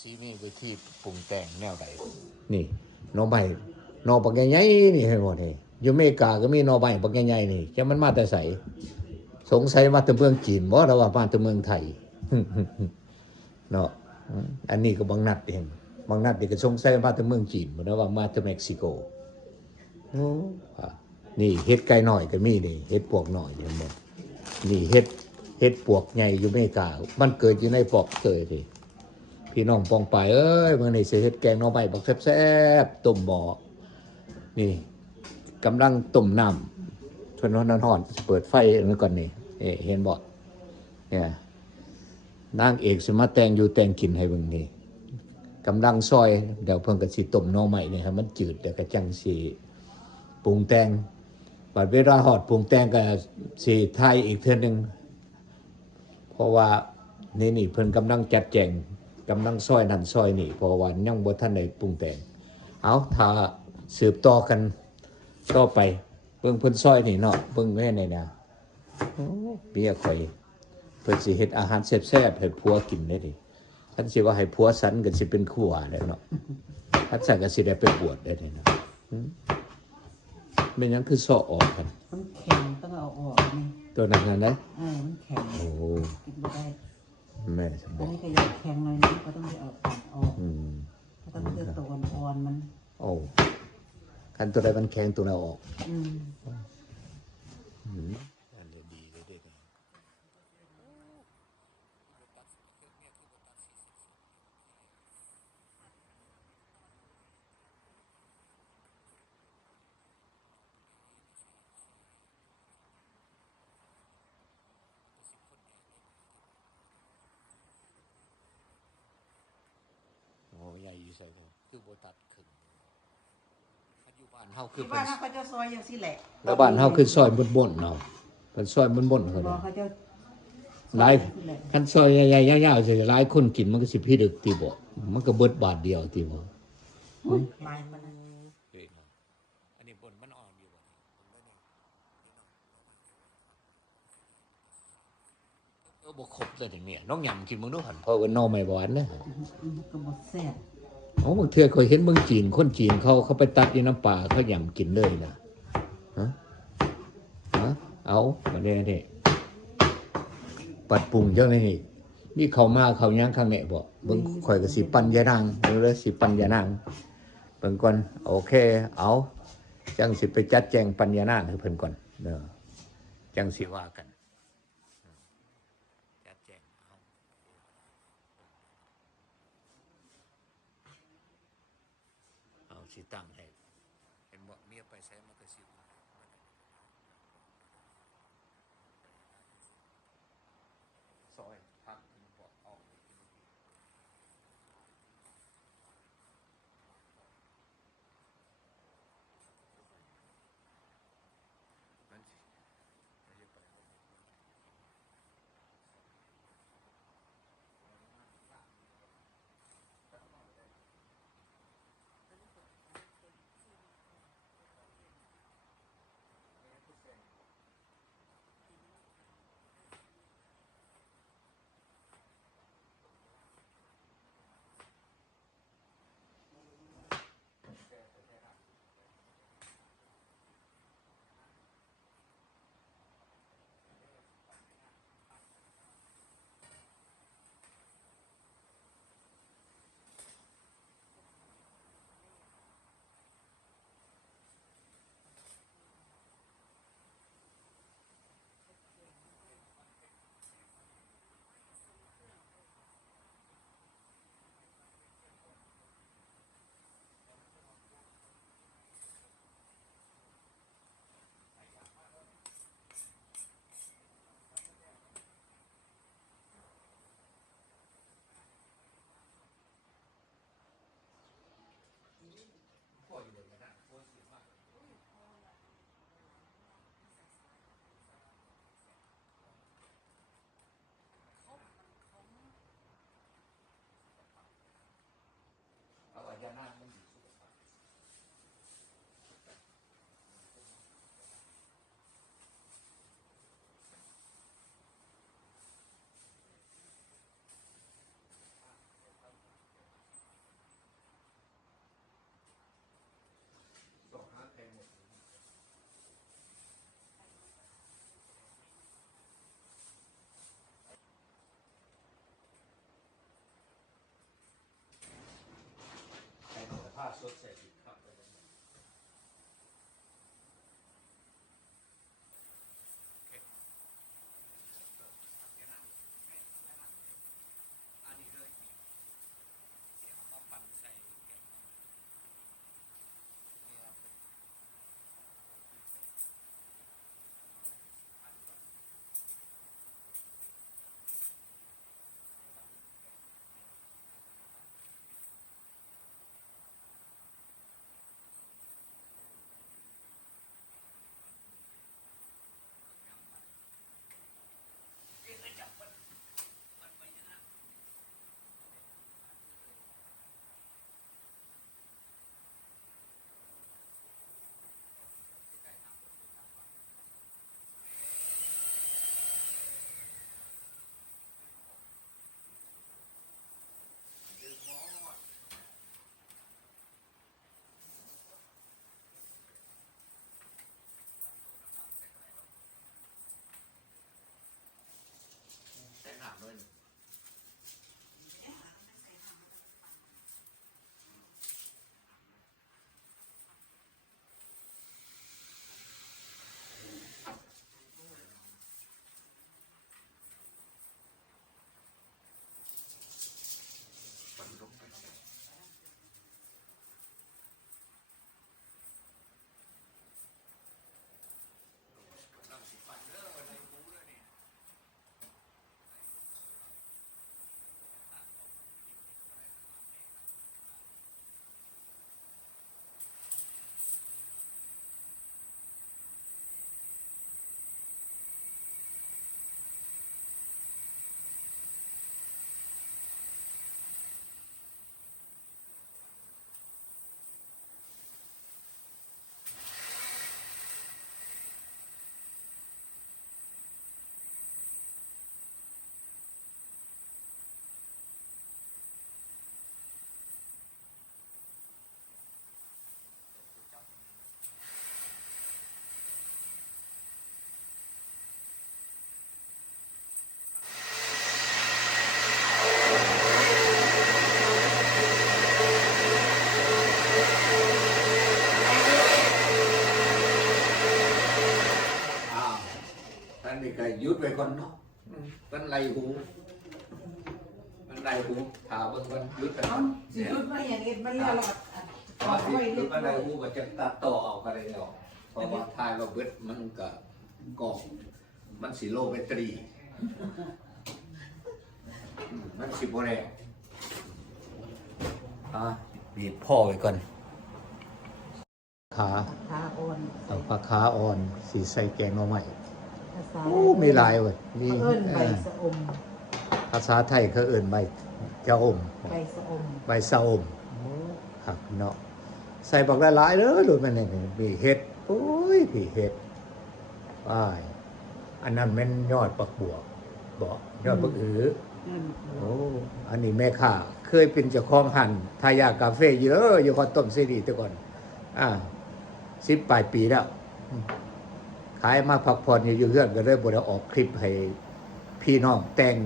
ซีมีวิธีปรุงแต่งแนวใดนี่หน่อไม้หน่อปักใหญ่ๆนี่ให้หมดนี่อยู่อเมริกาก็มีหน่อไม้ปักใหญ่ๆนี่จะมันมาแต่ไสสงสัยมาแต่เมืองจีนบ่หรือว่ามาแต่เมืองไทยเนาะอันนี้ก็บางนัดเองบางนัดนี่ก็สงสัยมาแต่เมืองจีนบ่หรือว่ามาแต่เม็กซิโกโอ้นี่เฮ็ดไก่น้อยก็มีนี่เฮ็ดปวกน้อยเห็นบ่นี่เฮ็ดปวกใหญ่อยู่อเมริกามันเกิดอยู่ในปอกเกยสิพี่น้องปองไปเอ้ยมื้อนี้สิเฮ็ดแกงหน่อไม้บักแซ่บๆต้มหม้อนี่กำลังต้มน้ำชวนร้อนๆเปิดไฟแล้วก่อนนี่เห็นบ่เนี่ยนางเอกสิมาแต่งอยู่แต่งกินให้เบิ่งนี่กำลังซอยเดี๋ยวเพิ่นก็สิต้มหน่อไม้นี่ให้มันจืดเดี๋ยวก็จังสิปรุงแต่งบัดเวลาฮอดปรุงแต่งก็สิถ่ายอีกเทื่อนึงเพราะว่านี่เพิ่นกำลังจัดแจงกำลังซอยนั่นซอยนี่เพราะว่ายังบ่ทันได้ปรุงแต่งเอาถ้าสืบต่อกันต่อไปเบิ่งเพิ่นซอยนี่เนาะเบิ่งแม่นี่นะโอ้เมียข่อยเพิ่นสิเฮ็ดอาหารแซ่บๆให้ผัวกินได้ดิท่านสิว่าให้ผัวสันก็สิเป็นครัวได้เนาะท่านสันก็สิได้ไปบวชได้เนาะไม่งั้นคือซ้อออกกันมันแข็งต้องเอาออกนี่ตัวนั้นน่ะนะมันแข็งโอ้กินไม่ได้แม่จะบอันอกนี้ก็อยากแข็งหน่อยนึงก็ต้องไปเอาออกก็ต้องเลือกตัวอ่อนๆมันโอ้คันตัวใดมันแข็งตัวนั้นออกอันนี้ดีเลยเด็กโอ้ใหญ่อยู่ใส่ตัวคือโบตัดขึ้นปัจจุบันเฮาคือที่บ้านเขาจะซอยอย่างสิแหละแล้วบ้านเฮาคือซอยบนๆเนาะเป็นซอยบนๆเขาเขาจะหลายคันซอยใหญ่ๆยาวๆสิหลายคนกินมันก็สิพิดึกติบ่มันก็เบิดบาทเดียวติบ่ลายมันอันนี้บนมันอ่อนอยู่บ่บ่ครบเลยเนี่ยน้องหยำกินมึงดูหั่นเพราะว่าน้อไม่หวานนะก็บ่แซ่บอ๋อบางเทื่อเคยเห็นเมืองจีนคนจีนเขาไปตัดในน้ำปลาเขาหยำกินเลยนะฮะเอามาเนี่ยปัดปรุงเยอะเลยนี่มีเขามาเขาย่างข้างเนี่ยบ่เบิ่งข่อยก็สิปัญญานางเด้อสิปัญญานางเบิ่งก่อนโอเคเอาจังสิไปจัดแจงปัญญานางให้เพิ่นก่อนเด้อจังสิว่ากันจัดแจงเอาสิตั้งให้เห็นบ่เมียไปใช้มันก็สิซอยพักบ่ออกมันสิไป นี้ก็หยุดไว้ก่อนเนาะมันไหลหูถาเบิ่งก่อนหยุดไปก่อน สิยุดมาอย่างนี้มันละหลอด พอที่หยุดมันไหลหูก็จะตัดต่อออกอะไรเนาะเพราะว่าทายเราเบิดมันก็กอกมันสิโลแบตเตอรี่มันสิบ่แรงบีบพ่อไว้ก่อนขา ขาอ่อน เอาปลาขาอ่อนสีใส่แกงหน่อไม้ ภาษา โอ้มีหลายเว้ยมี เอิ้นใบสะอม ภาษาไทยเขาเอิ้นใบเจ้าอม ใบสะอม ใบสะอมครับเนาะใส่บักหลายๆเด้อดูมันนี่มีเห็ดโอ้ยพี่เห็ดอ้ายอันนั้นแม่นยอดปักบัวบ่ยอดปักอือ นั่น โอ้อันนี้แม่ค้าเคยเป็นเจ้าของหั่นทายากาแฟอยู่เด้ออยู่คอนต้มซีดีแต่ก่อน10 ปลายปีแล้วขายมาพักผ่อนอยู่เฮือนก็เลยบ่ได้ออกคลิปให้พี่น้องแต่ง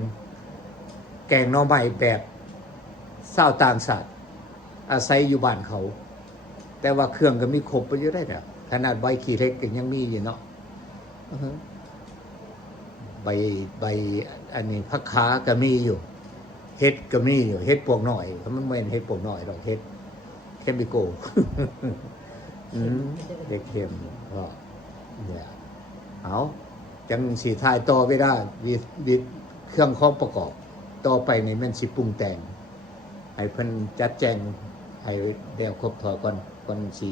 แกงหน่อไม้แบบชาวต่างชาติอาศัยอยู่บ้านเขา แต่ว่าเครื่องก็มีครบไปอยู่ได้แล้วขนาดใบขี้เหล็กก็ยังมีอยู่เนาะใบอันนี้ผักขาก็มีอยู่เห็ดก็มีอยู่เห็ดปวกหน่อยมันไม่เห็ดปวกหน่อยหรอกเห็ดเคมิโก เด็กเค็มก็เนี่ยเอาจังสีทายต่อไปได้วิเครื่องของประกอบต่อไปในแม่นสิปรุงแต่งให้เพิ่นจัดแจงให้เดี๋ยวครบถอยก่อนสี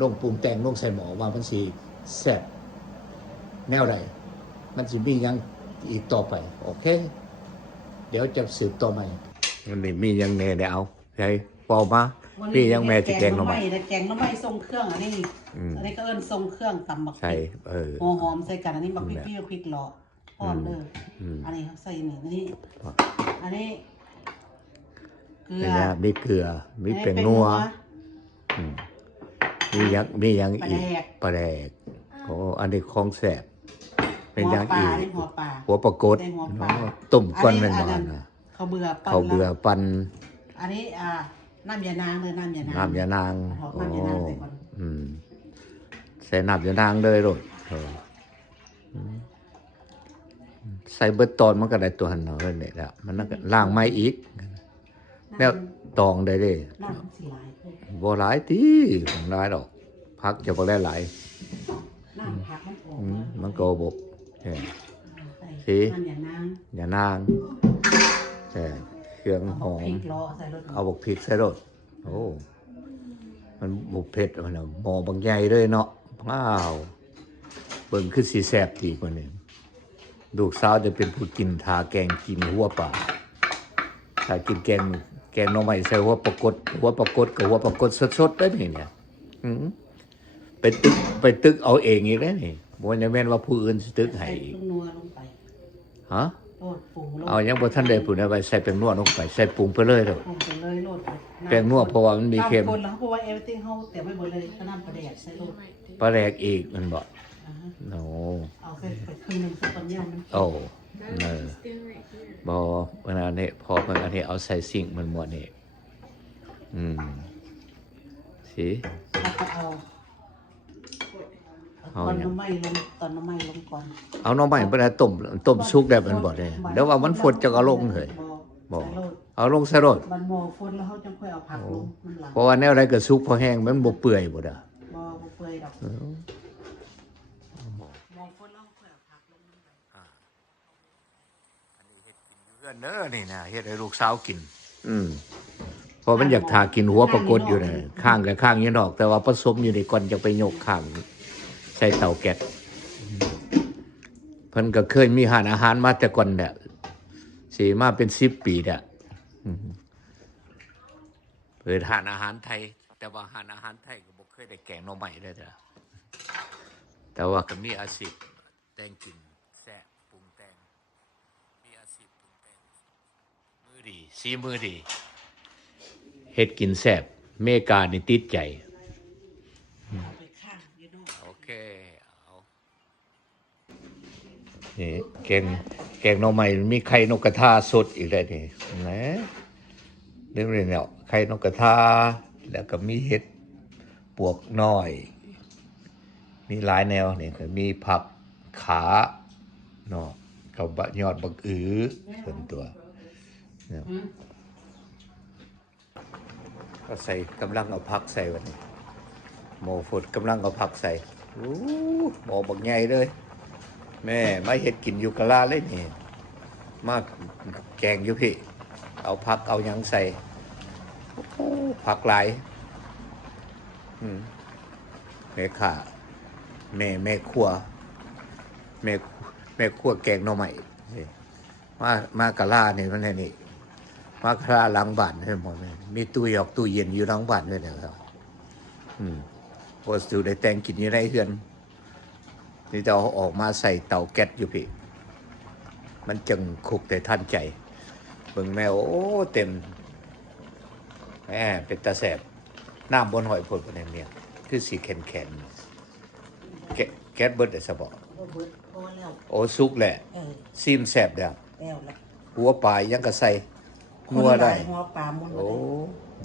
ลงปรุงแต่งลงใส่หมอว่ามันสีแซ่บแนวใดมันสิมียังอีกต่อไปโอเคเดี๋ยวจะสืบต่อใหม่มันมียังแน่เดี๋ยวเอาใช่พอมาพี่ยังแม่ที่แกงหน่อไม้ แกงหน่อไม้ทรงเครื่องอันนี้อันนี้ก็เอิ้นทรงเครื่องตำบัก ใช่ หัวหอมใส่กันอันนี้บักพริกพริกหล่อทอดเลยอันนี้ใส่นี่อันนี้เกลือ มีเกลือมีเป็นนัวมียังอีกปลาแดกโอ้อันนี้ของแสบเป็นยังอีก หัวปลากดต้มก้อนแม่นบ่นะ เขาเบื่อ ปั่น อันนี้น้ำยานางเลยน้ำยานาง น้ำยานาง น้ำยานางใส่ก่อน ใส่น้ำยานางเลยลูกใส่เบิดตอนมันก็ได้ตัวหันเนาะนี่แหละมันนั่นก็ล้างไม้อีกแล้วตองได้เด้ น้ำสีหลาย บ่หลายติบ่หลายดอกพักจะบ่ได้หลาย น้ำผักมันออก มันก็บ่สิ น้ำยานาง ยานางใช่เครื่องหอ พ ม ริกล้อใส่รถ เอาบักพริกใส่รสโอ้มันบุเผ็ดมันหม้อบางใหญ่เลยเนาะว้าวเบิ่งคือสีแซ่บดีกว่านี้ลูกสาวจะเป็นผู้กินทาแกงกินหัวปลาถ้ากินแกงหน่อไม้ใส่หัวปลากดกับหัวปลากดสดๆได้นี่เนี่ยไปตึกเอาเองอีกแล้วนี่บ่แม่นว่าผู้อื่นสิตึกให้ ใส่ อีก ลูกนัวลงไป ฮะ โรดปรุงลง เอายังบ่ทันได้ปุ่นเอาไปใส่แป้งนัวลงไปใส่ปรุงไปเลยเด้อ ปรุงไปเลยโรด แป้งนัวเพราะว่ามันมีเค็ม คนแล้วเพราะว่า everything เขาแต่ไม่หมดเลยก็น้ำปลาแดกใส่โรด ปลาแดกอีกมันบ่โอ้ เอาไปครึ่งนึงสักตอนย่างมัน โอ้บอวันนี้พอมันอันนี้เอาใส่ซิงค์มันหมดนี่สิ แล้วก็เอาตอนน้ำไหม้ลงก่อน เอาน้องใหม่ไปแล้วต้มซุกได้มันบ่ได้เดี๋ยวว่ามันฝดจะเอาลงเลยบ่เอาลงใส่รถ มันหมอฝนแล้วเขาจะค่อยเอาผักลงมันหลัง เพราะว่าแนวใดก็ซุกพอแห้งมันบ่เปื่อยบ่ดะ บ่เปื่อยดอกหมอฝนแล้วค่อยเอาผักลงมันหลัง อันนี้เฮ็ดกินอยู่เพื่อนเด้อนี่นะเฮ็ดให้ลูกสาวกินเพราะมันอยากทากินหัวปลากดอยู่น่ะข้างกับข้างอยู่นอกแต่ว่าผสมอยู่ในก่อนจะไปยกข้างใส่เตาแก๊สเพิ่นก็เคยมีร้านอาหารมาแต่ก่อนเนี่ยสิมาเป็น10 ปีเนี่ยเปิดร้านอาหารไทยแต่ว่าร้านอาหารไทยก็บ่เคยได้แกงหน่อไม้เลยจ้ะแต่ว่าก็มีอาชีพแต่งกินแซ่บปรุงแต่งมีอาชีพปรุงแต่งมือดีสีมือดีเฮ็ดกินแซ่บเมกานี่ติดใจ เอาไปข้างอยู่นู่น โอเคเอานี่แกงหน่อไม้มีไข่นกกระทาสดอีกแล้วนี่นะเรื่องเนี่ยไข่นกกระทาแล้วก็มีเห็ดปวกน้อย มีหลายแนวนี่ก็มีผักขา เนาะเขาบะยอดบักอือส่วนตัวเนี่ยก็ใส่กำลังเอาผักใส่วันนี้หมอฝดกำลังเอาผักใส่อู้หมอบักใหญ่เลยแม่มาเฮ็ดกินอยู่กะลาเลยนี่มาแกงอยู่พี่เอาผักเอาหยังใส่โอ้ผักหลายแม่ข่าแม่ครัวแม่ครัวแกงหน่อไม้มากะลานี่มันนี่มากะลาหลังบ้านให้หมดเลยมีตู้หยอกตู้เย็นอยู่หลังบ้านด้วยนะครับพอสูได้แต่งกินอยู่ในเฮือนนี่จะเอาออกมาใส่เตาแก๊สอยู่พี่มันจึงคุกแต่ท่านใจเบิ่งแมวโอ้เต็มแหมเป็นตาแสบน้ำบนหอยผลบนเนี่ยคือสีแข็งแก๊สเบิดได้สบอ บ่เบิดพอแล้ว โอ้สุกแหละซีมแสบเด้อ แล้วละ หัวปลายยังก็ใส่นัวได้ หัวปลามุน โอ้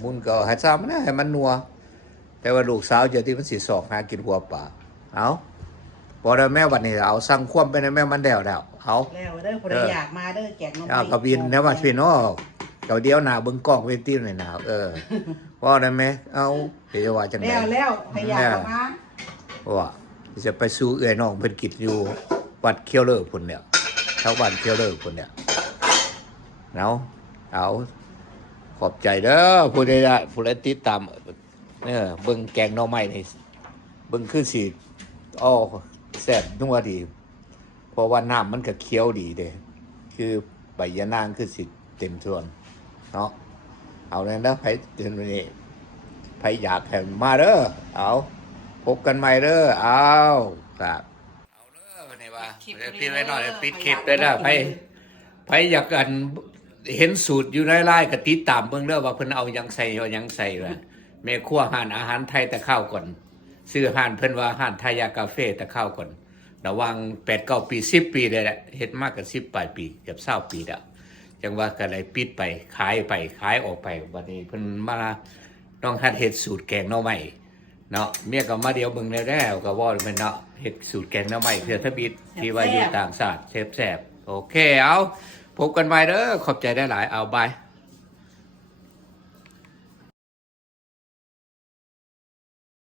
มุนก็ให้ซ้ำนะให้มันนัวแต่ว่าลูกสาวเจอที่มันสิสอกหากินหัวปลาเอาพอได้แม่วันนี้เอาสั่งคว่ำไปในแม่มันแล้วเอา แล้วเด้อผู้ใดอยากมาเด้อแกงน้ำ เอากระบินนะว่าพี่น้องเดี๋ยวหน้าเบิ่งกล้องเวทีหน่อยนะพอได้ไหมเอาเดี๋ยวว่าจังได๋ แล้วใครอยากมา ว่าจะไปสู้เอื้อยน้องเพิ่นกินอยู่วัดเคียวเลอพุ่นเนี่ยแถวบ้านเคียวเลอพุ่นเนี่ยเอาขอบใจเด้อผู้ใดติดตามเบิ่งแกงหน่อไม้นี่เบิ่งคือสิอ้อแซ่บนัวดีเพราะว่าน้ำมันก็เคี้ยวดีเด้คือใบยะนางคือสิเต็มส่วนเนาะเอาเลยนะไผเดือนนี้ไผอยากให้มาเด้อเอาพบกันใหม่เด้อเอาครับเอาเด้อนี่ว่าพี่ไว้หน่อยปิดคลิปได้ไผอยากกันเห็นสูตรอยู่ในไลน์ก็ติดตามเบิ่งเด้อว่าเพิ่นเอาหยังใส่เอาหยังใส่ล่ะแม่ครัวหานอาหารไทยแต่ข้าวก่อนซื้อหานเพิ่นว่าหานไทยยากาเฟ่แต่ข้าวก่อนระวัง 8-9 ปี10 ปีได้แหละเฮ็ดมากกัน10ปลายปีเกือบ20ปีแล้วจังว่าก็เลยปิดไปขายออกไปบัดนี้เพิ่นมาต้องหัดเฮ็ดสูตรแกงหน่อไม้เนาะเมียก็มาเดียวเบิ่งแล้วก็ว่าแม่นเนาะเฮ็ดสูตรแกงหน่อไม้เพื่อทบิดที่ว่าอยู่ต่างชาติแซ่บๆโอเคเอาพบกันใหม่เด้อขอบใจได้หลายเอาบาย